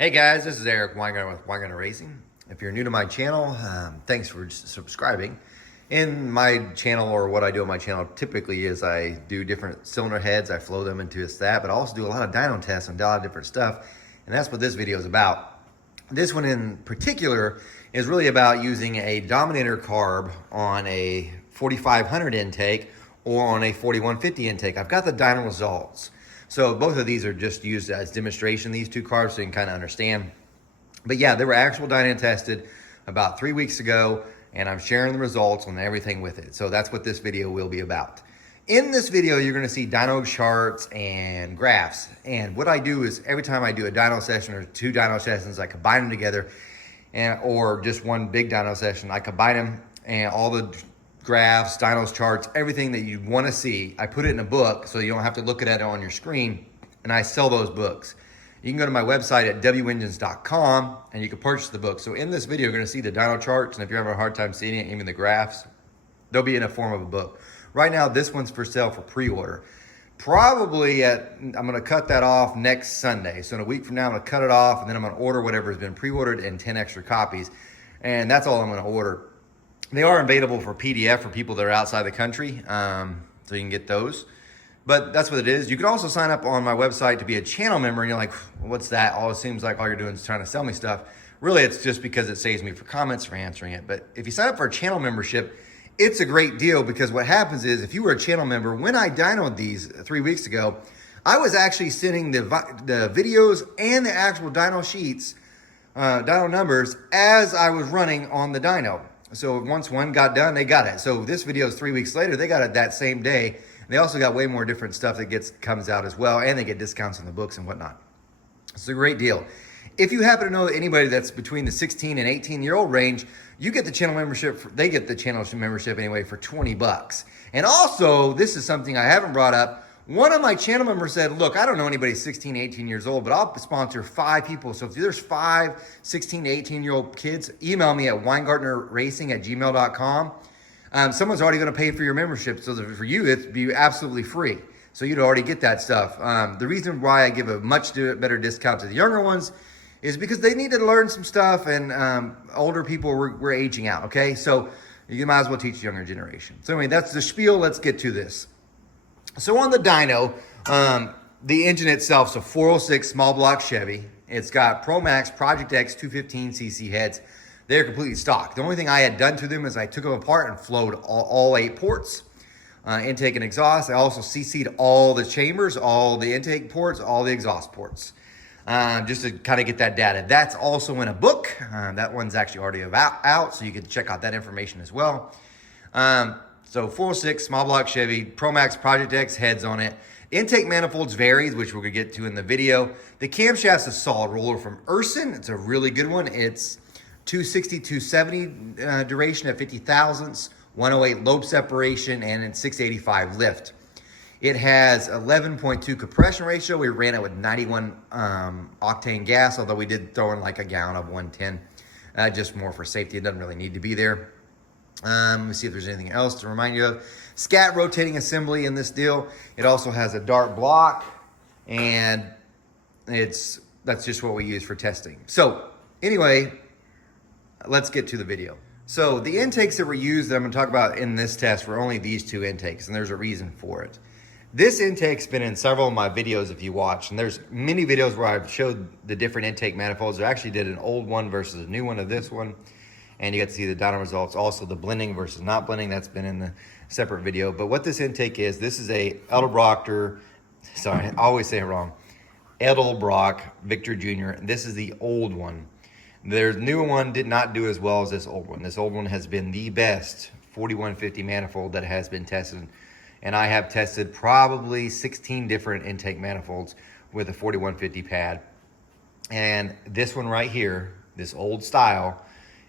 Hey guys, this is Eric Weingart with Weingart Racing. If you're new to my channel, thanks for subscribing. In my channel, or what I do on my channel typically, is I do different cylinder heads. I flow them into a stat, but I also do a lot of dyno tests and a lot of different stuff. And that's what this video is about. This one in particular is really about using a Dominator carb on a 4500 intake or on a 4150 intake. I've got the dyno results. So both of these are just used as demonstration, these two carbs, so you can kind of understand. But yeah, they were actual dyno tested about 3 weeks ago, and I'm sharing the results on everything with it. So that's what this video will be about. In this video, you're gonna see dyno charts and graphs. And what I do is every time I do a dyno session or two dyno sessions, I combine them together, or just one big dyno session, I combine them and all the graphs, dynos, charts, everything that you want to see. I put it in a book so you don't have to look at it on your screen, and I sell those books. You can go to my website at wengines.com and you can purchase the book. So in this video, you're going to see the dyno charts, and if you're having a hard time seeing it, even the graphs, they'll be in a form of a book. Right now, this one's for sale for pre-order. Probably I'm going to cut that off next Sunday. So in a week from now, I'm going to cut it off, and then I'm going to order whatever has been pre-ordered and 10 extra copies. And that's all I'm going to order. They are available for PDF for people that are outside the country, so you can get those. But that's what it is. You can also sign up on my website to be a channel member, and you're like, what's that? It seems like all you're doing is trying to sell me stuff. Really, it's just because it saves me for comments for answering it. But if you sign up for a channel membership, it's a great deal, because what happens is, if you were a channel member, when I dynoed these 3 weeks ago, I was actually sending the videos and the actual dyno sheets, dyno numbers, as I was running on the dyno. So once one got done, they got it. So this video is 3 weeks later. They got it that same day. They also got way more different stuff that comes out as well, and they get discounts on the books and whatnot. It's a great deal. If you happen to know anybody that's between the 16 and 18-year-old range, you get the channel membership. They get the channel membership anyway for 20 bucks. And also, this is something I haven't brought up. One of my channel members said, look, I don't know anybody 16, 18 years old, but I'll sponsor 5 people. So if there's 5 16 to 18-year-old kids, email me at weingartnerracing@gmail.com. Someone's already going to pay for your membership. So for you, it'd be absolutely free. So you'd already get that stuff. The reason why I give a much better discount to the younger ones is because they need to learn some stuff, and older people, we're aging out, okay? So you might as well teach the younger generation. So anyway, that's the spiel. Let's get to this. So on the dyno, the engine itself is a 406 small block Chevy. It's got Pro Max Project X 215cc heads. They're completely stock. The only thing I had done to them is I took them apart and flowed all 8 ports, intake and exhaust. I also CC'd all the chambers, all the intake ports, all the exhaust ports, just to kind of get that data. That's also in a book. That one's actually already out, so you can check out that information as well. So 406 small block Chevy, Pro Max Project X heads on it. Intake manifolds varies, which we're gonna get to in the video. The camshaft's a solid roller from Urson. It's a really good one. It's 260, 270 duration at 50 thousandths, 108 lobe separation, and it's 685 lift. It has 11.2 compression ratio. We ran it with 91 octane gas, although we did throw in like a gallon of 110, just more for safety. It doesn't really need to be there. Let me see if there's anything else to remind you of. Scat rotating assembly in this deal. It also has a dart block, and that's just what we use for testing. So anyway, let's get to the video. So the intakes that were used that I'm going to talk about in this test were only these 2 intakes, and there's a reason for it. This intake's been in several of my videos if you watch, and there's many videos where I've showed the different intake manifolds. I actually did an old one versus a new one of this one, and you get to see the dyno results. Also the blending versus not blending, that's been in the separate video. But what this intake is, this is a Edelbrock, sorry, I always say it wrong, Edelbrock Victor Jr. This is the old one. Their new one did not do as well as this old one. This old one has been the best 4150 manifold that has been tested. And I have tested probably 16 different intake manifolds with a 4150 pad. And this one right here, this old style,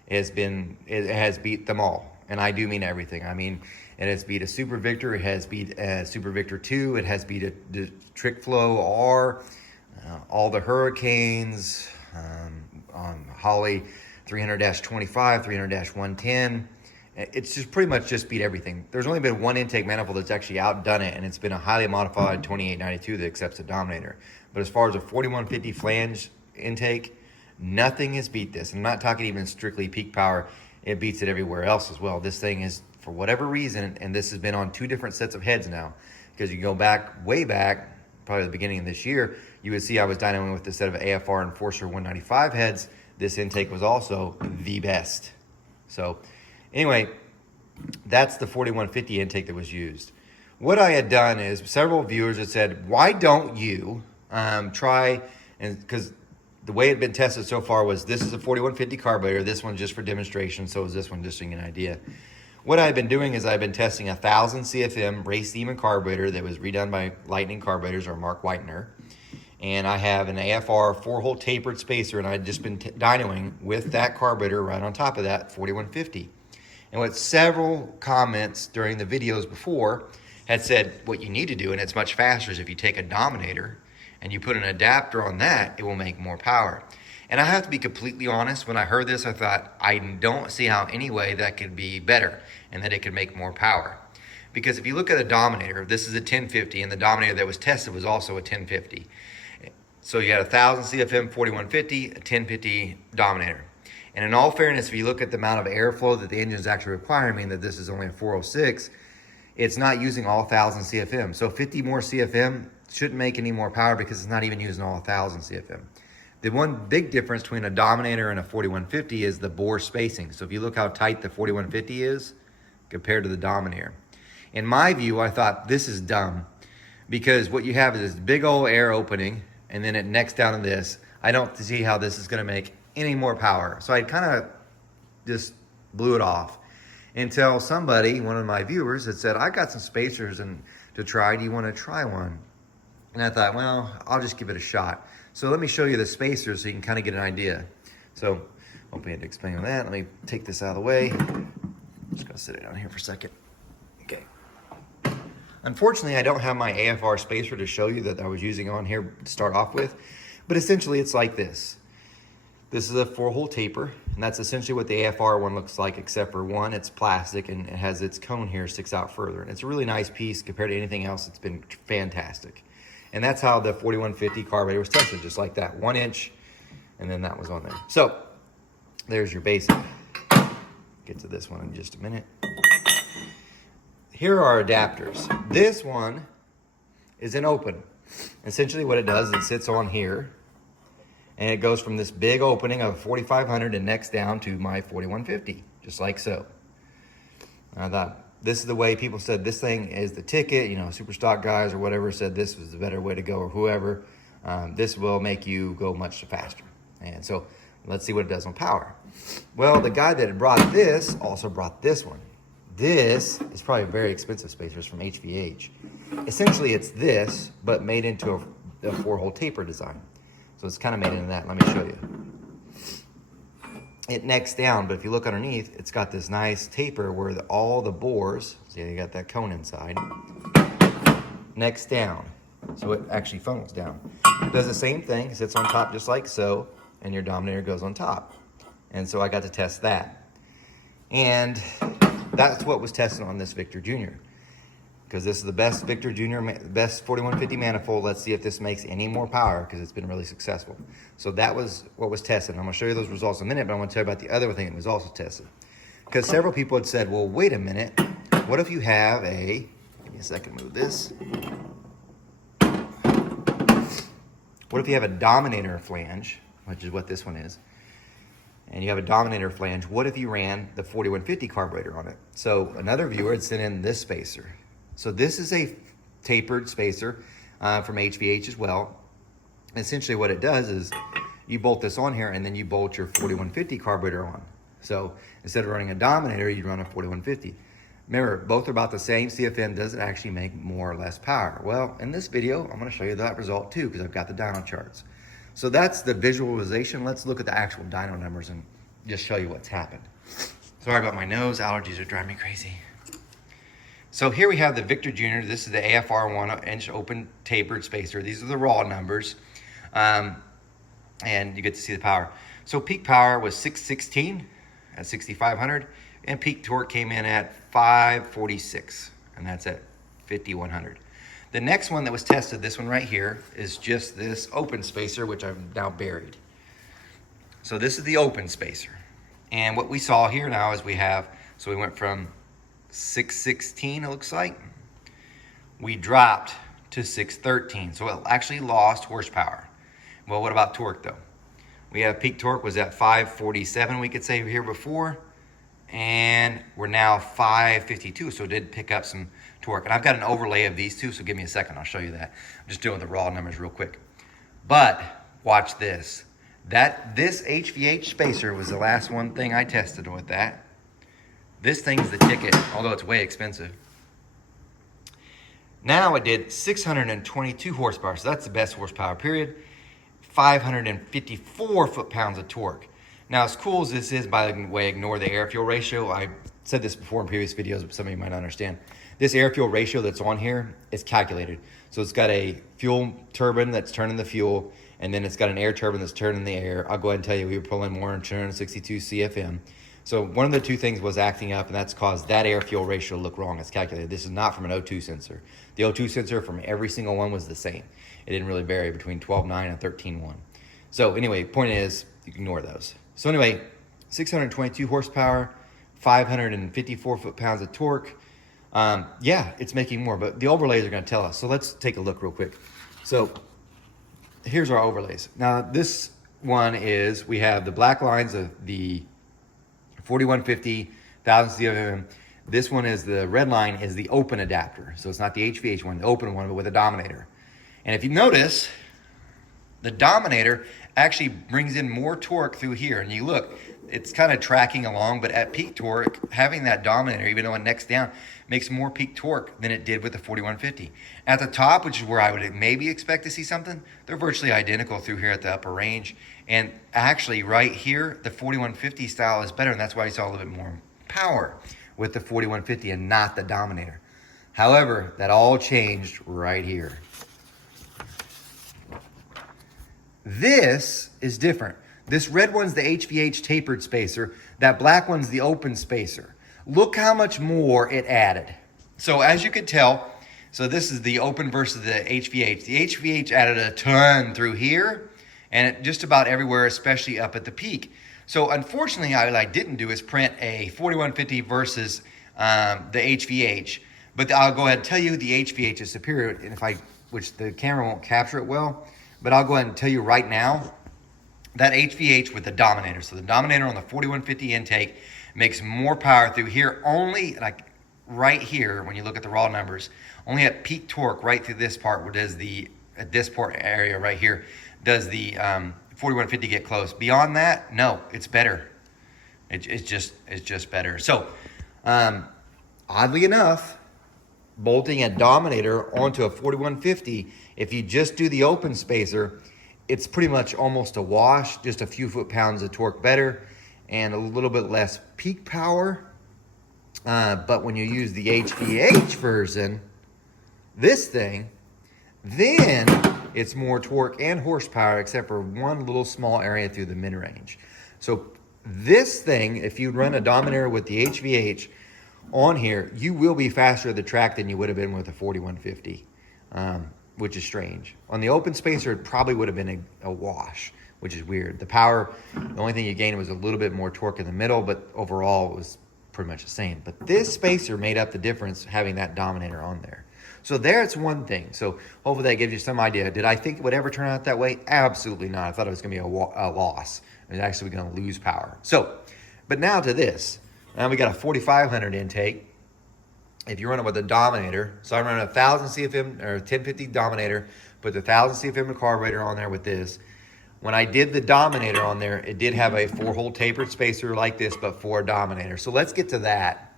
it has beat them all. And I do mean everything. I mean, it has beat a Super Victor. It has beat a Super Victor 2. It has beat the Trick Flow R, all the Hurricanes, Holly 300-25, 300-110. It's just pretty much just beat everything. There's only been one intake manifold that's actually outdone it, and it's been a highly modified 2892 that accepts a Dominator. But as far as a 4150 flange intake, Nothing has beat this. I'm not talking even strictly peak power. It beats it everywhere else as well. This thing is, for whatever reason, and this has been on 2 different sets of heads now, because you go back, way back, probably the beginning of this year, you would see I was dynoing with a set of AFR Enforcer 195 heads. This intake was also the best. So anyway, that's the 4150 intake that was used. What I had done is, several viewers had said, why don't you try, and because the way it had been tested so far was, this is a 4150 carburetor, this one's just for demonstration, so is this one, just so you get an idea. What I've been doing is I've been testing a 1000 CFM race demon carburetor that was redone by Lightning Carburetors, or Mark Whitener. And I have an AFR 4-hole tapered spacer, and I've just been dynoing with that carburetor right on top of that 4150. And what several comments during the videos before had said, what you need to do, and it's much faster, is if you take a Dominator and you put an adapter on that, it will make more power. And I have to be completely honest, when I heard this, I thought, I don't see how any way that could be better and that it could make more power. Because if you look at a Dominator, this is a 1050, and the Dominator that was tested was also a 1050. So you had a 1000 CFM 4150, a 1050 Dominator. And in all fairness, if you look at the amount of airflow that the engine is actually requiring, meaning that this is only a 406, it's not using all 1000 CFM. So 50 more CFM shouldn't make any more power, because it's not even using all 1000 CFM. The one big difference between a Dominator and a 4150 is the bore spacing. So if you look how tight the 4150 is compared to the Dominator. In my view, I thought, this is dumb, because what you have is this big old air opening, and then it necks down to this. I don't see how this is gonna make any more power. So I kind of just blew it off until somebody, one of my viewers, had said, I got some spacers to try. Do you want to try one? And I thought, well, I'll just give it a shot. So let me show you the spacers so you can kind of get an idea. So hope I had to explain that. Let me take this out of the way. Just gonna sit it down here for a second. Okay. Unfortunately, I don't have my AFR spacer to show you that I was using on here to start off with, but essentially it's like this. This is a 4-hole taper, and that's essentially what the AFR one looks like, except for one, it's plastic, and it has its cone here sticks out further. And it's a really nice piece compared to anything else. It's been fantastic. And that's how the 4150 carburetor was tested, just like that, 1 inch, and then that was on there. So there's your basic. Get to this one in just a minute. Here are our adapters. This one is an open. Essentially what it does is it sits on here, and it goes from this big opening of 4500 and necks down to my 4150, just like so. I thought, this is the way people said this thing is the ticket, you know, super stock guys or whatever said this was the better way to go, or whoever. This will make you go much faster. And so let's see what it does on power. Well, the guy that had brought this also brought this one. This is probably a very expensive spacer. It's from HVH. Essentially, it's this, but made into a 4-hole taper design. So it's kind of made into that. Let me show you. It necks down, but if you look underneath, it's got this nice taper where all the bores, see you got that cone inside, necks down. So it actually funnels down. It does the same thing, sits on top just like so, and your Dominator goes on top. And so I got to test that. And that's what was tested on this Victor Jr. Because this is the best Victor Jr., best 4150 manifold. Let's see if this makes any more power, because it's been really successful. So that was what was tested. I'm gonna show you those results in a minute, but I want to tell you about the other thing that was also tested. Because several people had said, well, wait a minute. What if you have a, give me a second, move this. What if you have a Dominator flange, which is what this one is, and you have a Dominator flange, what if you ran the 4150 carburetor on it? So another viewer had sent in this spacer. So this is a tapered spacer from HVH as well. Essentially what it does is you bolt this on here, and then you bolt your 4150 carburetor on. So instead of running a Dominator, you run a 4150. Remember, both are about the same. CFM doesn't actually make more or less power. Well, in this video, I'm gonna show you that result too, because I've got the dyno charts. So that's the visualization. Let's look at the actual dyno numbers and just show you what's happened. Sorry about my nose, allergies are driving me crazy. So here we have the Victor Jr. This is the AFR 1-inch open tapered spacer. These are the raw numbers. And you get to see the power. So peak power was 616 at 6,500, and peak torque came in at 546, and that's at 5,100. The next one that was tested, this one right here, is just this open spacer, which I've now buried. So this is the open spacer. And what we saw here now is we went from 616, it looks like. We dropped to 613. So it actually lost horsepower. Well, what about torque though? We have peak torque was at 547, we could say here before. And we're now 552, so it did pick up some torque. And I've got an overlay of these two, so give me a second, I'll show you that. I'm just doing the raw numbers real quick. But watch this. This HVH spacer was the last one thing I tested with that. This thing's the ticket, although it's way expensive. Now it did 622 horsepower, so that's the best horsepower period. 554 foot-pounds of torque. Now, as cool as this is, by the way, ignore the air-fuel ratio. I said this before in previous videos, but some of you might not understand. This air-fuel ratio that's on here is calculated. So it's got a fuel turbine that's turning the fuel, and then it's got an air turbine that's turning the air. I'll go ahead and tell you, we were pulling more than 262 CFM. So one of the two things was acting up, and that's caused that air-fuel ratio to look wrong. It's calculated. This is not from an O2 sensor. The O2 sensor from every single one was the same. It didn't really vary between 12.9 and 13.1. So anyway, point is, you can ignore those. So anyway, 622 horsepower, 554 foot-pounds of torque. Yeah, it's making more, but the overlays are going to tell us. So let's take a look real quick. So here's our overlays. Now this one is, we have the black lines of the 4150, 1000 CFM. This one is the red line is the open adapter. So it's not the HVH one, the open one, but with a Dominator. And if you notice, the Dominator actually brings in more torque through here. And you look, it's kind of tracking along, but at peak torque, having that Dominator, even though it necks down, makes more peak torque than it did with the 4150. At the top, which is where I would maybe expect to see something, they're virtually identical through here at the upper range. And actually right here, the 4150 style is better, and that's why you saw a little bit more power with the 4150 and not the Dominator. However, that all changed right here. This is different. This red one's the HVH tapered spacer. That black one's the open spacer. Look how much more it added. So as you could tell, so this is the open versus the HVH. The HVH added a ton through here and just about everywhere, especially up at the peak. So unfortunately, what I didn't do is print a 4150 versus the HVH. But I'll go ahead and tell you the HVH is superior, and which the camera won't capture it well, but I'll go ahead and tell you right now, that HVH with the Dominator. So the Dominator on the 4150 intake makes more power through here, only like right here, when you look at the raw numbers, only at peak torque right through this part, where does at this port area right here, does the 4150 get close. Beyond that, no, it's better. It's just better. So oddly enough, bolting a Dominator onto a 4150, if you just do the open spacer, it's pretty much almost a wash, just a few foot-pounds of torque better and a little bit less peak power. But when you use the HVH version, this thing, then it's more torque and horsepower, except for one little small area through the mid-range. So this thing, if you run a Dominator with the HVH on here, you will be faster at the track than you would have been with a 4150, which is strange. On the open spacer, it probably would have been a wash, which is weird. The power, the only thing you gained was a little bit more torque in the middle, but overall it was pretty much the same. But this spacer made up the difference having that Dominator on there. So there's one thing. So hopefully that gives you some idea. Did I think it would ever turn out that way? Absolutely not. I thought it was going to be a loss. It was actually going to lose power. So, but now to this. Now we got a 4500 intake. If you run it with a Dominator, so I'm running a 1000 CFM or 1050 Dominator, put the 1000 CFM carburetor on there with this. When I did the Dominator on there, it did have a 4-hole tapered spacer like this, but for a Dominator. So let's get to that.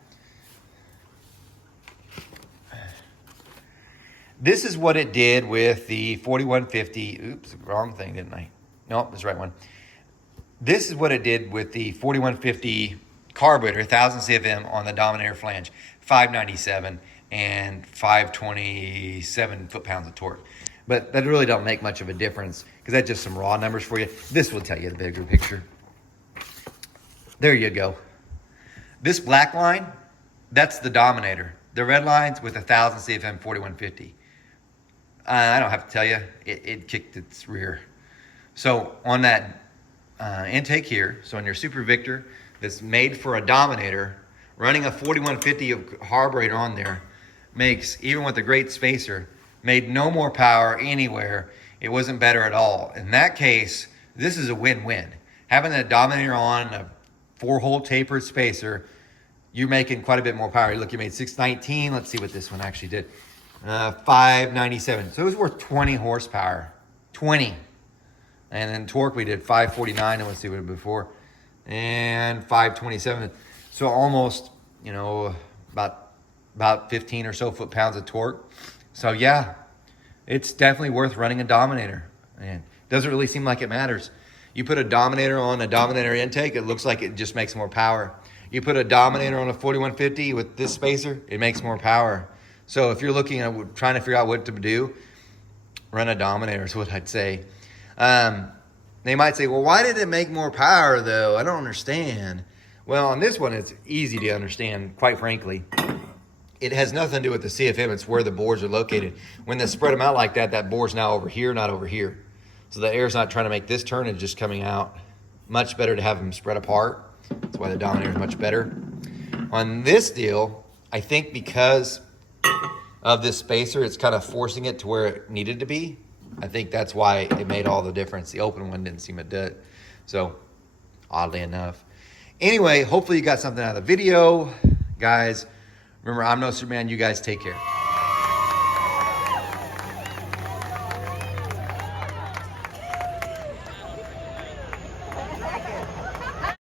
This is what it did with the 4150. Oops, wrong thing, didn't I? Nope, that's the right one. This is what it did with the 4150 carburetor, 1000 CFM on the Dominator flange, 597 and 527 foot-pounds of torque. But that really don't make much of a difference because that's just some raw numbers for you. This will tell you the bigger picture. There you go. This black line, that's the Dominator. The red line's with 1000 CFM 4150. I don't have to tell you, it kicked its rear. So on that intake here. So on your Super Victor that's made for a Dominator, running a 4150 of carburetor on there makes, even with a great spacer, made no more power anywhere. It wasn't better at all. In that case, this is a win-win. Having a Dominator on a 4-hole tapered spacer, you're making quite a bit more power. Look, you made 619. Let's see what this one actually did. 597. So it was worth 20 horsepower. 20. And then torque, we did 549. And let's see what it did before. And 527. So almost, you know, about 15 or so foot-pounds of torque. So yeah, it's definitely worth running a Dominator. And it doesn't really seem like it matters. You put a Dominator on a Dominator intake, it looks like it just makes more power. You put a Dominator on a 4150 with this spacer, it makes more power. So if you're looking at trying to figure out what to do, run a Dominator is what I'd say. They might say, well, why did it make more power though? I don't understand. Well, on this one, it's easy to understand, quite frankly. It has nothing to do with the CFM. It's where the bores are located. When they spread them out like that, that bore's now over here, not over here. So the air's not trying to make this turn, it's just coming out. Much better to have them spread apart. That's why the Dominator is much better. On this deal, I think because of this spacer, it's kind of forcing it to where it needed to be. I think that's why it made all the difference. The open one didn't seem to do it. So, oddly enough. Anyway, hopefully you got something out of the video. Guys, remember, I'm no Superman. You guys take care.